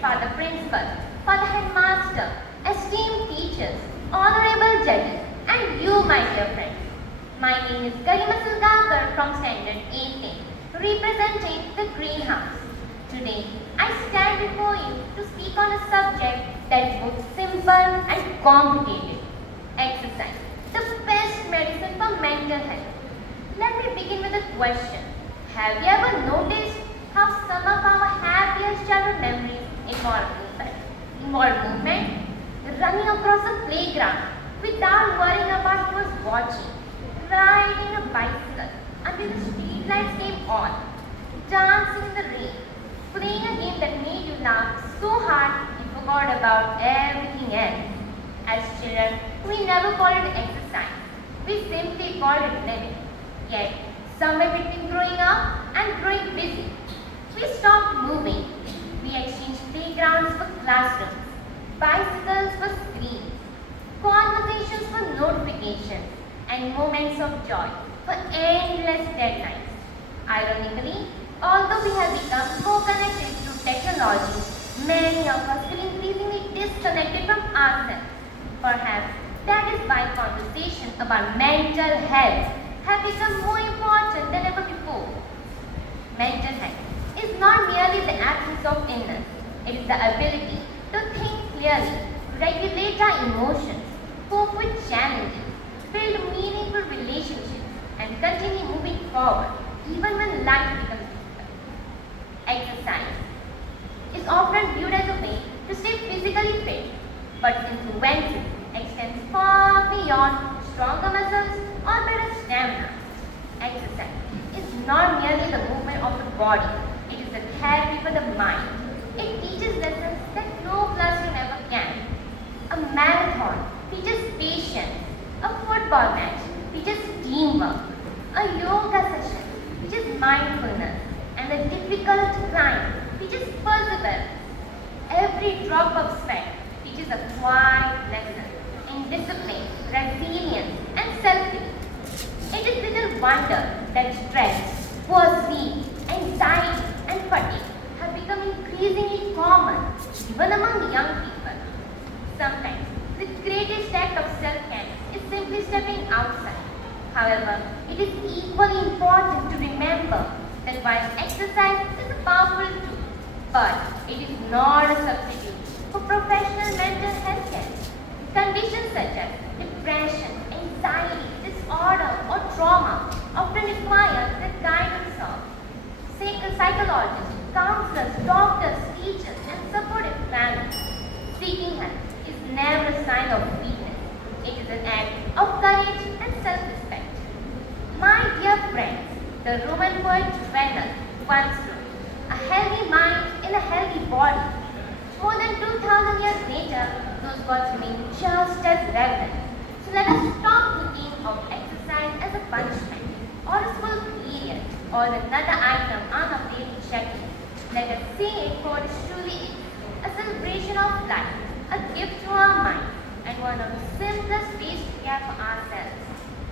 Father Principal, Father Headmaster, esteemed teachers, honorable judges, and you, my dear friends. My name is Garima Sulgakar from Standard 18, representing the Greenhouse. Today, I stand before you to speak on a subject that is both simple and complicated. Exercise, the best medicine for mental health. Let me begin with a question. Have you ever noticed how some of our happiest childhood memories involve movement? Running across a playground without worrying about who was watching, riding a bicycle until the street lights came on, dancing in the rain, playing a game that made you laugh so hard you forgot about everything else. As children, we never called it exercise. We simply called it living. Yet, somewhere between growing up and growing busy, we stopped moving. We exchanged playgrounds for classrooms, bicycles for screens, conversations for notifications, and moments of joy for endless deadlines. Ironically, although we have become more connected through technology, many of us feel increasingly disconnected from ourselves. Perhaps that is why conversations about mental health have become more important than ever before. Mental health is not merely the absence of illness, it is the ability to think clearly, regulate our emotions, cope with challenges, build meaningful relationships, and continue moving forward even when life becomes difficult. Exercise is often viewed as a way to stay physically fit, but its influences extends far beyond stronger muscles or better stamina. Exercise is not merely the movement of the body, it is the therapy for the mind. It teaches lessons that no classroom ever can. A marathon teaches patience, a football match teaches teamwork, a yoga session teaches mindfulness, and a difficult climb teaches perseverance. Every drop of sweat teaches a quiet lesson in discipline, resilience, and self-belief. It is little wonder that stress, poor sleep, anxiety, and fatigue have become increasingly common even among young people. Sometimes, the greatest act of self-care is simply stepping outside. However, it is equally important to remember that while exercise is a powerful tool, but it is not a substitute for professional mental health care. Conditions such as depression, anxiety, disorder, or trauma often require the guidance of psychologists, counselors, doctors, teachers, and supportive families. Seeking help is never a sign of weakness. It is an act of courage and self-respect. My dear friends, the Roman poet Venus once wrote, "A healthy mind in a healthy body." More than 2000 years later, those words remain just as relevant. So let us stop thinking of exercise as a punishment or a full period or another item on our daily checklist. Let us see it for what it truly is, a celebration of life, a gift to our mind, and one of the simplest ways to care for ourselves.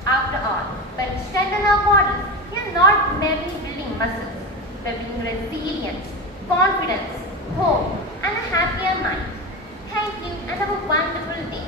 After all, when we strengthen our bodies, we are not merely building muscles, we are building resilience, confidence, hope, and a happier mind. Thank you and have a wonderful day.